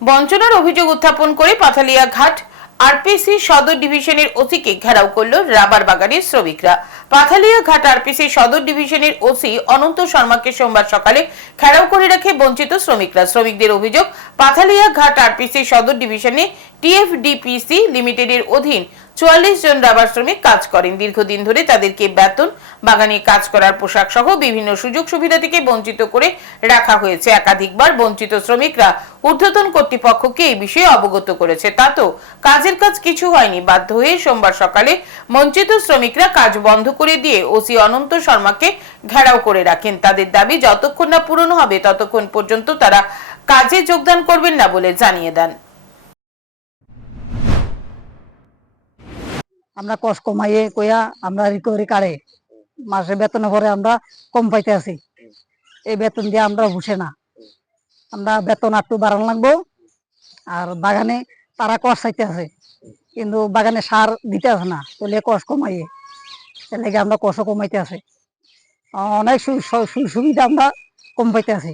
বঞ্চনার অভিযোগ উত্থাপন করে পাথালিয়া ঘাট আরপিসি সদর ডিভিশনের ওসিকে ঘেরাও করল রাবার বাগানের শ্রমিকরা। পাথালিয়া ঘাট আরপিসি সদর ডিভিশনের ওসি অনন্ত শর্মাকে সোমবার সকালে ঘেরাও করে রাখে বঞ্চিত শ্রমিকরা। শ্রমিকদের অভিযোগ পাথালিয়া ঘাট আরপিসি সদর ডিভিশনে টিএফডিপিসি লিমিটেডের অধীন চুয়াল্লিশ জন রাবার শ্রমিক কাজ করেন। দীর্ঘদিন ধরে তাদেরকে বেতন, বাগানে কাজ করার পোশাক সহ বিভিন্ন সুযোগ সুবিধা থেকে বঞ্চিত করে রাখা হয়েছে। একাধিকবার বঞ্চিত শ্রমিকরা ঊর্ধ্বতন কর্তৃপক্ষকে এই বিষয়ে অবগত করেছে। তাতেও কাজের কাজ কিছু হয়নি। বাধ্য হয়ে সোমবার সকালে বঞ্চিত শ্রমিকরা কাজ বন্ধ করে দিয়ে ওসি অনন্ত শর্মাকে ঘেরাও করে রাখেন। তাদের দাবি, যতক্ষণ না পূরণ হবে, ততক্ষণ পর্যন্ত তারা কাজে যোগদান করবেন না বলে জানিয়ে দেন। আমরা কষ্ট কমাইয়ে কইয়া আমরা রিকভারি কাড়ে। মাসে বেতনে পরে আমরা কম পাইতে আছি। এই বেতন দিয়ে আমরা বসে না। আমরা বেতন একটু বাড়ানো লাগবো। আর বাগানে তারা কষ্ট চাইতে আছে। কিন্তু বাগানে সার দিতে আছে না, তাহলে কষ্ট কমাইয়ে। তাহলে আমরা কষ্ট কমাইতে আছে। অনেক সুবিধা আমরা কম পাইতে আছি।